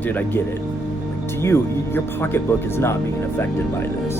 dude, I get it. Like, to you, your pocketbook is not being affected by this.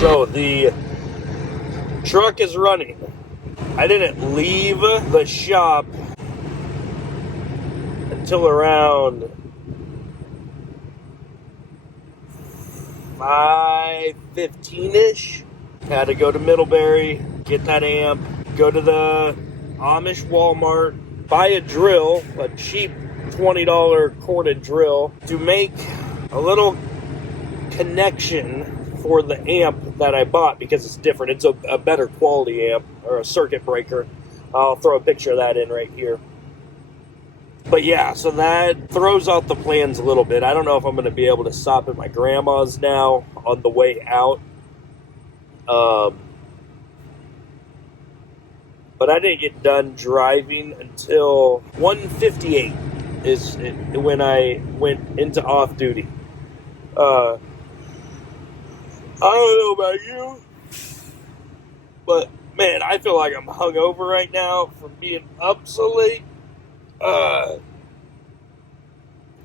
So the truck is running. I didn't leave the shop until around 5:15-ish. Had to go to Middlebury, get that amp, go to the Amish Walmart, buy a drill, a cheap $20 corded drill, to make a little connection for the amp that I bought, because it's different. It's a better quality amp, or a circuit breaker. I'll throw a picture of that in right here. But yeah, so that throws out the plans a little bit. I don't know if I'm going to be able to stop at my grandma's now on the way out. But I didn't get done driving until 1:58 is when I went into off-duty. I don't know about you, but man, I feel like I'm hungover right now from being up so late. I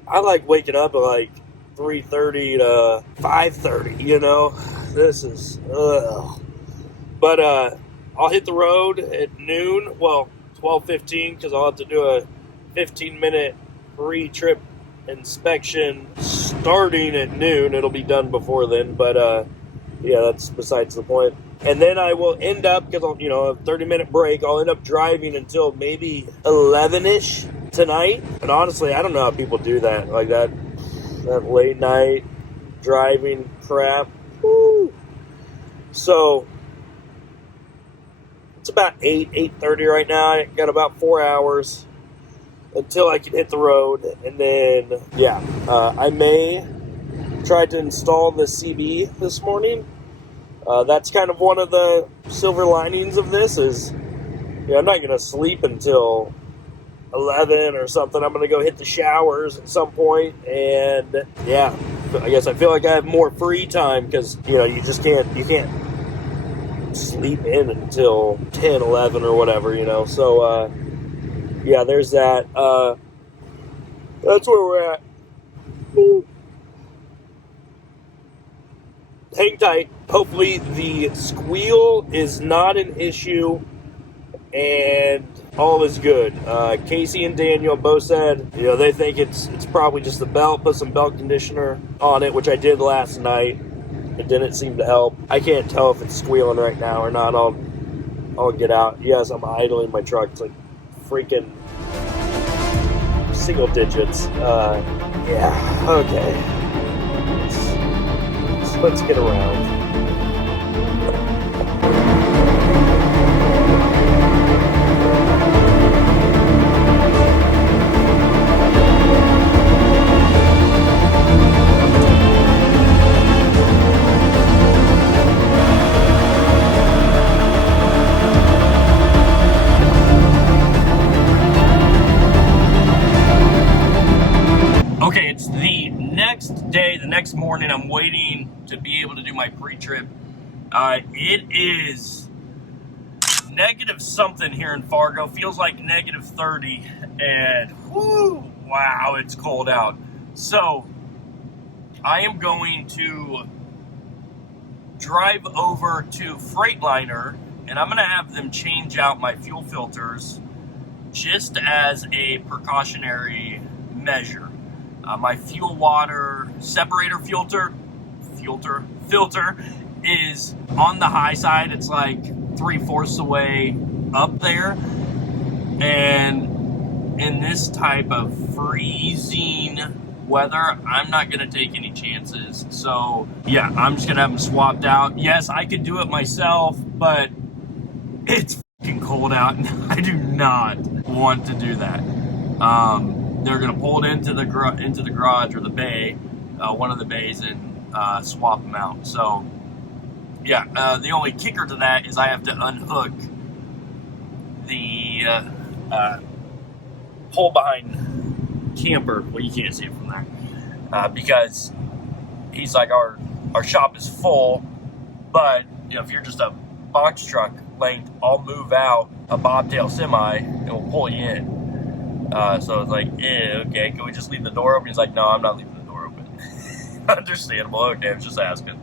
like waking up at like 3:30 to 5:30, you know? This is, ugh. But, I'll hit the road at noon, well, 12:15, because I'll have to do a 15-minute pre-trip inspection starting at noon. It'll be done before then, but, yeah, that's besides the point. And then I will end up, because I'll, a 30-minute break, I'll end up driving until maybe 11-ish tonight. And honestly, I don't know how people do that, like that late night driving crap. Woo. So it's about 8:30 right now. I got about 4 hours until I can hit the road. And then, yeah, I may try to install the CB this morning. That's kind of one of the silver linings of this is, I'm not going to sleep until 11 or something. I'm going to go hit the showers at some point, and yeah, I guess I feel like I have more free time, because, you can't sleep in until 10, 11 or whatever, so, yeah, there's that. That's where we're at. Woo. Hang tight. Hopefully the squeal is not an issue and all is good. Casey and Daniel both said, they think it's probably just the belt. Put some belt conditioner on it, which I did last night. It didn't seem to help. I can't tell if it's squealing right now or not. I'll get out. Yes, I'm idling my truck. It's like freaking single digits. Yeah, okay. Let's get around. Okay, it's the next day, the next morning. I'm waiting to be able to do my pre-trip. It is negative something here in Fargo. Feels like negative 30, and whoo, wow, it's cold out. So I am going to drive over to Freightliner, and I'm going to have them change out my fuel filters just as a precautionary measure. My fuel water separator filter is on the high side. It's like 3/4 the way up there, and in this type of freezing weather, I'm not gonna take any chances. So yeah, I'm just gonna have them swapped out. Yes, I could do it myself, but it's fucking cold out, and I do not want to do that. They're gonna pull it into the garage or the bay, one of the bays, and swap them out. So yeah, the only kicker to that is I have to unhook the pull behind camper. Well, you can't see it from there, because he's like, our shop is full, but you know, if you're just a box truck length, I'll move out a bobtail semi and we'll pull you in. So it's like, okay, can we just leave the door open? He's like, no, I'm not leaving the door open. Understandable. Okay, I was just asking.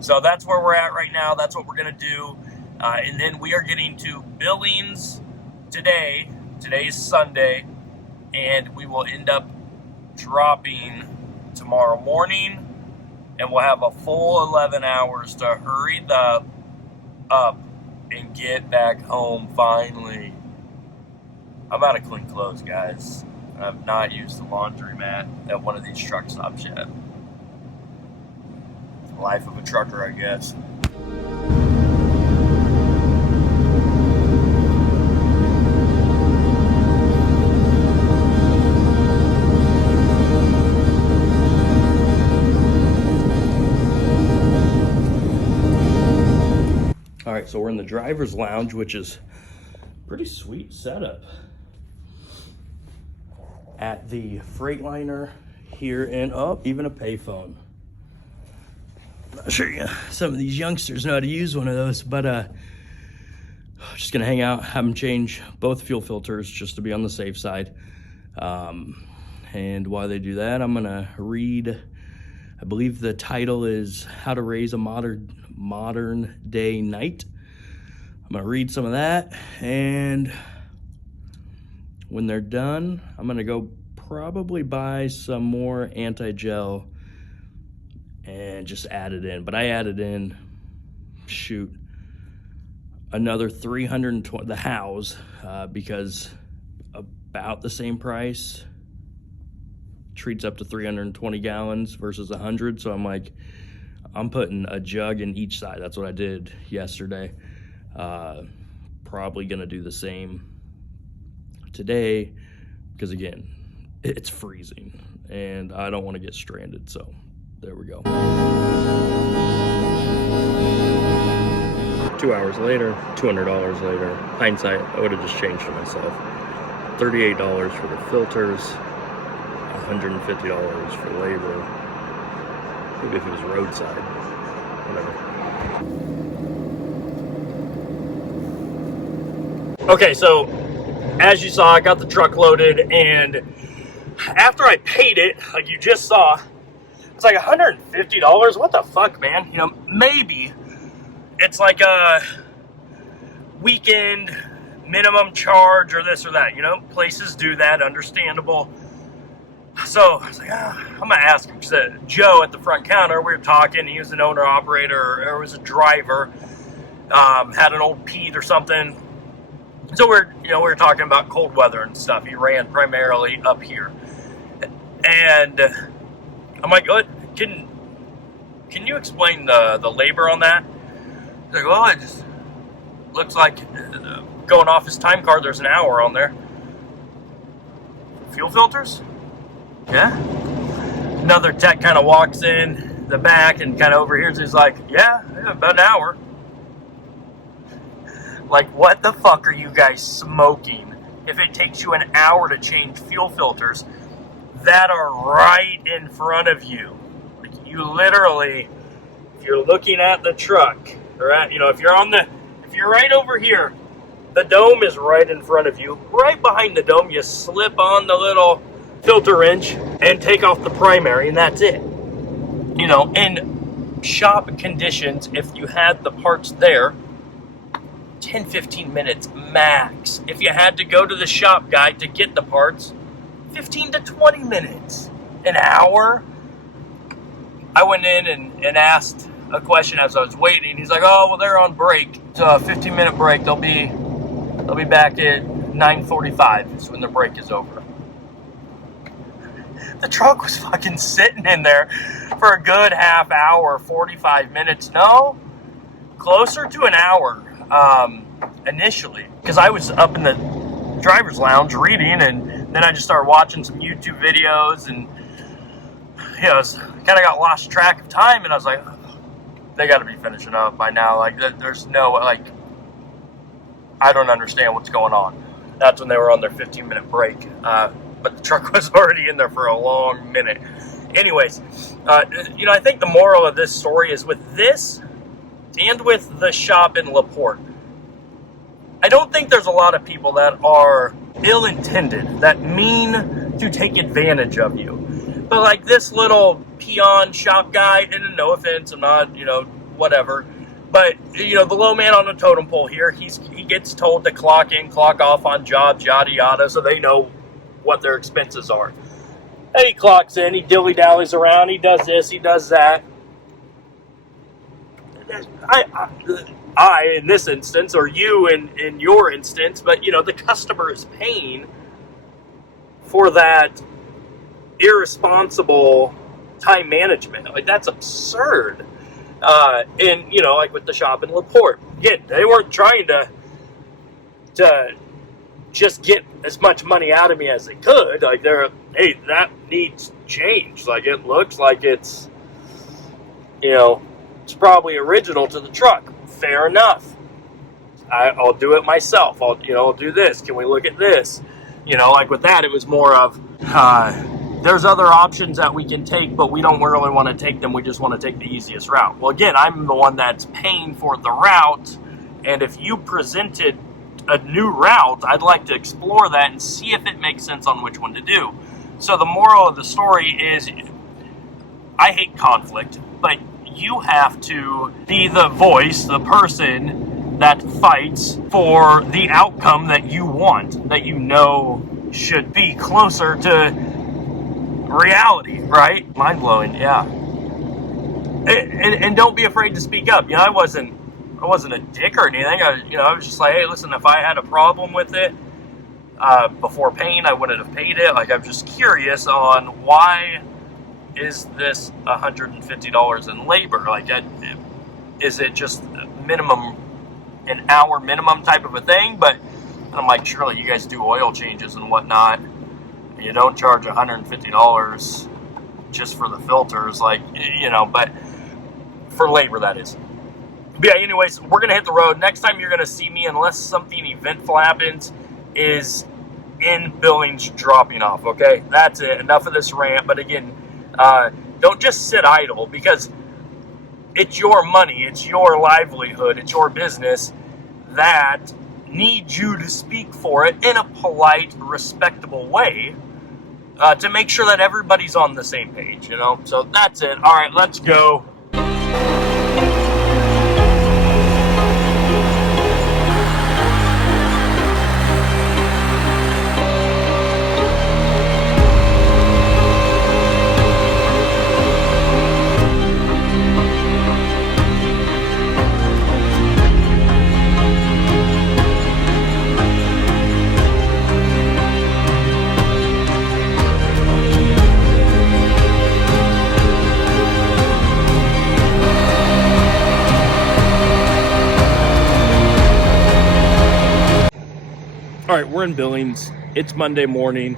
So that's where we're at right now. That's what we're gonna do, and then we are getting to Billings today. Today's Sunday, and we will end up dropping tomorrow morning, and we'll have a full 11 hours to hurry up and get back home finally. I'm out of clean clothes, guys. I've not used the laundromat at one of these truck stops yet. Life of a trucker, I guess. All right, so we're in the driver's lounge, which is pretty sweet setup at the Freightliner here, and even a payphone. Not sure some of these youngsters know how to use one of those, but just gonna hang out, have them change both fuel filters just to be on the safe side. And while they do that, I'm gonna read, I believe the title is How to Raise a Modern Day Knight. I'm gonna read some of that, and when they're done, I'm gonna go probably buy some more anti-gel and just add it in. But I added in, another 320, the Hows, because about the same price, treats up to 320 gallons versus 100. So I'm like, I'm putting a jug in each side. That's what I did yesterday. Probably gonna do the same today, because again, it's freezing and I don't want to get stranded. So there we go. 2 hours later, $200 later. Hindsight, I would have just changed it myself. $38 for the filters, $150 for labor. Maybe if it was roadside, whatever. Okay, so as you saw, I got the truck loaded, and after I paid it, like you just saw, it's like $150. What the fuck, man? You know, maybe it's like a weekend minimum charge or this or that. You know, places do that, understandable. So I was like, I'm gonna ask him. Joe at the front counter, we were talking. He was an owner operator, or was a driver. Had an old Pete or something. So we were talking about cold weather and stuff. He ran primarily up here, and I'm like, can you explain the labor on that? He's like, well, it just looks like going off his time card, there's an hour on there. Fuel filters? Yeah. Another tech kind of walks in the back and kind of overhears. He's like, yeah, about an hour. Like, what the fuck are you guys smoking if it takes you an hour to change fuel filters that are right in front of you? Like, you literally, if you're looking at the truck, or if you're right over here, the dome is right in front of you. Right behind the dome, you slip on the little filter wrench and take off the primary, and that's it. You know, in shop conditions, if you had the parts there, 10-15 minutes max. If you had to go to the shop guy to get the parts, 15 to 20 minutes. An hour. I went in and asked a question as I was waiting. He's like, oh, well, they're on break. It's a 15-minute break. They'll be back at 9:45 is when the break is over. The truck was fucking sitting in there for a good half hour, 45 minutes. No, closer to an hour. Initially, because I was up in the driver's lounge reading, and then I just started watching some YouTube videos, and you know, kind of got lost track of time, and I was like, they got to be finishing up by now. Like, there's no, like, I don't understand what's going on. That's when they were on their 15-minute break, but the truck was already in there for a long minute. Anyways, you know, I think the moral of this story is with this and with the shop in LaPorte, I don't think there's a lot of people that are ill-intended, that mean to take advantage of you. But like this little peon shop guy, and no offense, I'm not, you know, whatever. But, you know, the low man on the totem pole here, he gets told to clock in, clock off on jobs, yada, yada, so they know what their expenses are. And he clocks in, he dilly-dallies around, he does this, he does that. I, in this instance, or you in your instance, but, you know, the customer is paying for that irresponsible time management. Like, that's absurd. And, you know, like with the shop in LaPorte, again, they weren't trying to just get as much money out of me as they could. Like, hey, that needs change. Like, it looks like it's, you know, it's probably original to the truck. Fair enough. I'll do it myself. I'll do this. Can we look at this? You know, like with that, it was more of, there's other options that we can take, but we don't really want to take them. We just want to take the easiest route. Well, again, I'm the one that's paying for the route, and if you presented a new route, I'd like to explore that and see if it makes sense on which one to do. So the moral of the story is, I hate conflict, but you have to be the voice, the person that fights for the outcome that you want, that you know should be closer to reality, right? Mind-blowing, yeah. And don't be afraid to speak up. You know, I wasn't a dick or anything. I was just like, hey, listen, if I had a problem with it before paying, I wouldn't have paid it. Like, I'm just curious on why is this $150 in labor? Like, is it just minimum, an hour minimum type of a thing? But I'm like, surely you guys do oil changes and whatnot. You don't charge $150 just for the filters, like, you know, but for labor, that is. But yeah, anyways, we're going to hit the road. Next time you're going to see me, unless something eventful happens, is in Billings dropping off, okay? That's it. Enough of this rant. But again, don't just sit idle, because it's your money, it's your livelihood, it's your business that needs you to speak for it in a polite, respectable way to make sure that everybody's on the same page, you know? So that's it. All right, let's go. All right, we're in Billings. It's Monday morning,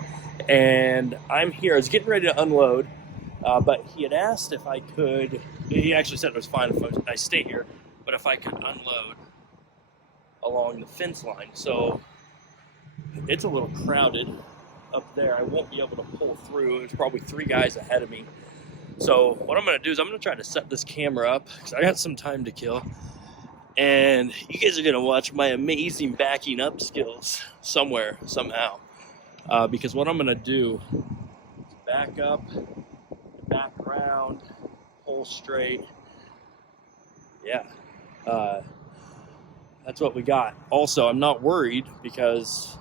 and I'm here. I was getting ready to unload, but he had asked if I could. He actually said it was fine if I stay here, but if I could unload along the fence line. So it's a little crowded up there. I won't be able to pull through. There's probably 3 guys ahead of me. So what I'm going to do is I'm going to try to set this camera up, because I got some time to kill. And you guys are going to watch my amazing backing up skills somewhere, somehow. Because what I'm going to do is back up, back around, pull straight. Yeah. That's what we got. Also, I'm not worried because,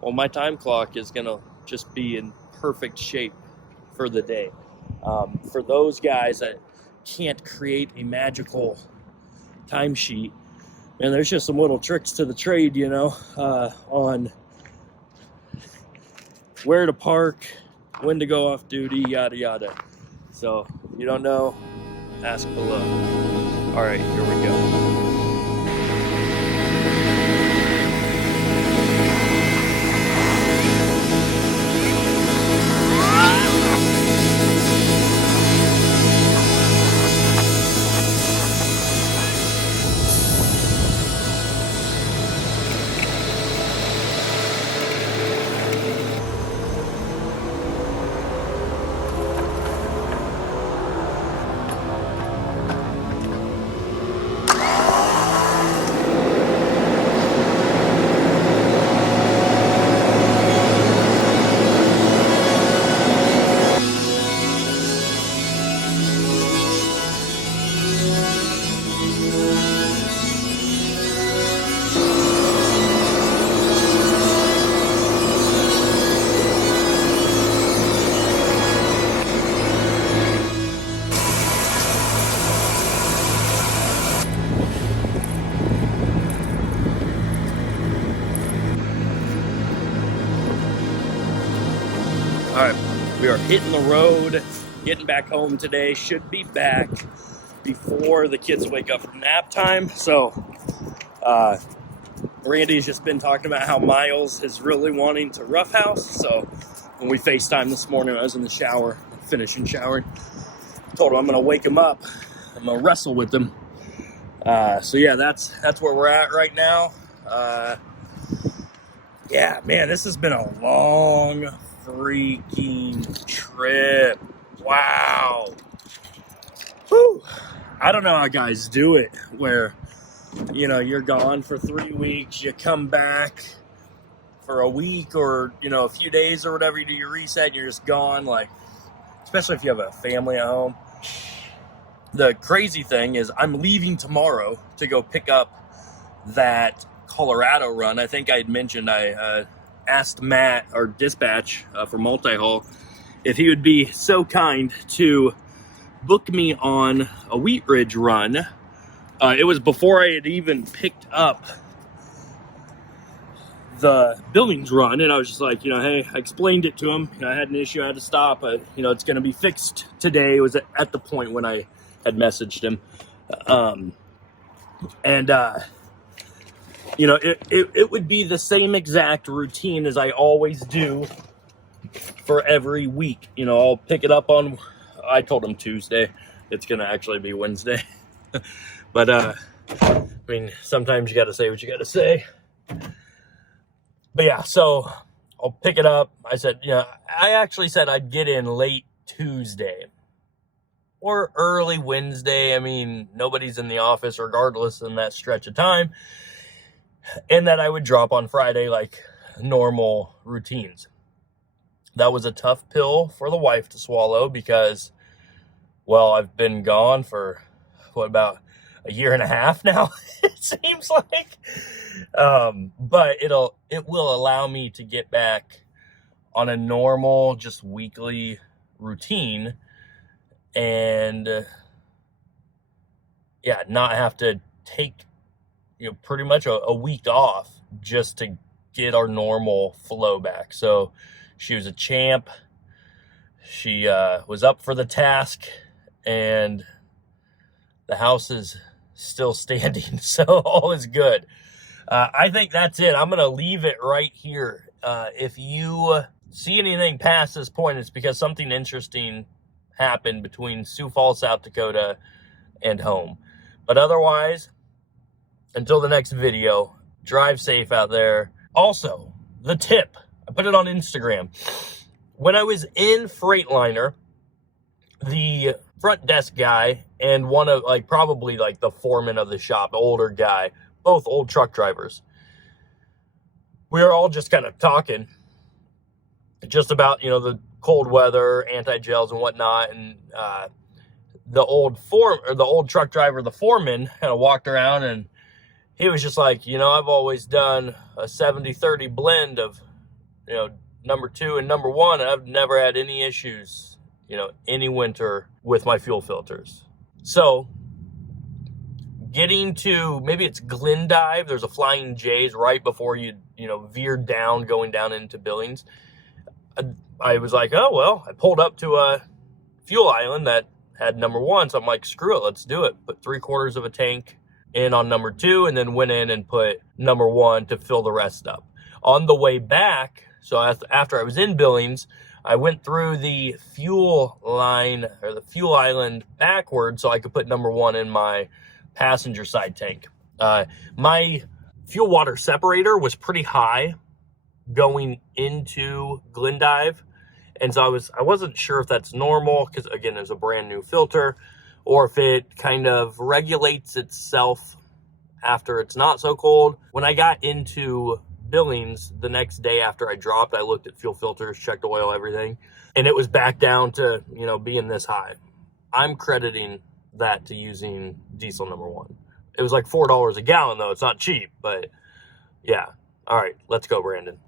well, my time clock is going to just be in perfect shape for the day. For those guys that can't create a magical timesheet, and there's just some little tricks to the trade, you know, on where to park, when to go off duty, yada yada. So if you don't know, ask below. All right, here we go. All right, we are hitting the road, getting back home today. Should be back before the kids wake up from nap time. So, Randy's just been talking about how Miles is really wanting to roughhouse. So, when we FaceTimed this morning, I was in the shower, finishing showering. Told him I'm gonna wake him up. I'm gonna wrestle with him. So yeah, that's where we're at right now. Yeah, man, this has been a long freaking trip. Wow. Whew. I don't know how guys do it where, you know, you're gone for 3 weeks, you come back for a week or, you know, a few days or whatever, you do your reset and you're just gone, like, especially if you have a family at home. The crazy thing is I'm leaving tomorrow to go pick up that Colorado run. I think I had mentioned I asked Matt, our dispatch for multi-haul, if he would be so kind to book me on a Wheat Ridge run. It was before I had even picked up the Billings run, and I was just like, you know, hey, I explained it to him. You know, I had an issue, I had to stop, but, you know, it's going to be fixed today. It was at the point when I had messaged him. You know, it would be the same exact routine as I always do for every week. You know, I'll pick it up on, I told him Tuesday. It's going to actually be Wednesday. But, I mean, sometimes you got to say what you got to say. But yeah, so I'll pick it up. I said, you know, I actually said I'd get in late Tuesday or early Wednesday. I mean, nobody's in the office regardless in that stretch of time. And that I would drop on Friday like normal routines. That was a tough pill for the wife to swallow because, well, I've been gone for, what, about a year and a half now, it seems like. But it will allow me to get back on a normal, just weekly routine and, yeah, not have to take, you know, pretty much a week off just to get our normal flow back. So she was a champ. She was up for the task, and the house is still standing, so all is good. I think that's it. I'm going to leave it right here. If you see anything past this point, it's because something interesting happened between Sioux Falls, South Dakota, and home. But otherwise, until the next video, drive safe out there. Also, the tip, I put it on Instagram. When I was in Freightliner, the front desk guy and one of, like, probably like the foreman of the shop, older guy, both old truck drivers. We were all just kind of talking just about, you know, the cold weather, anti-gels and whatnot. And the old truck driver, the foreman, kind of walked around and he was just like, you know, I've always done a 70-30 blend of, you know, number 2 and number 1. And I've never had any issues, you know, any winter with my fuel filters. So getting to, maybe it's Glendive, there's a Flying J's right before you veer down, going down into Billings. I was like, oh, well, I pulled up to a fuel island that had number 1. So I'm like, screw it, let's do it. Put 3/4 of a tank in on number 2 and then went in and put number 1 to fill the rest up. On the way back, so after I was in Billings, I went through the fuel line or the fuel island backwards so I could put number 1 in my passenger side tank. My fuel water separator was pretty high going into Glendive, and so I wasn't sure if that's normal because, again, it was a brand new filter, or if it kind of regulates itself after it's not so cold. When I got into Billings the next day after I dropped, I looked at fuel filters, checked oil, everything, and it was back down to, you know, being this high. I'm crediting that to using diesel number 1. It was like $4 a gallon though. It's not cheap, but yeah. All right, let's go, Brandon.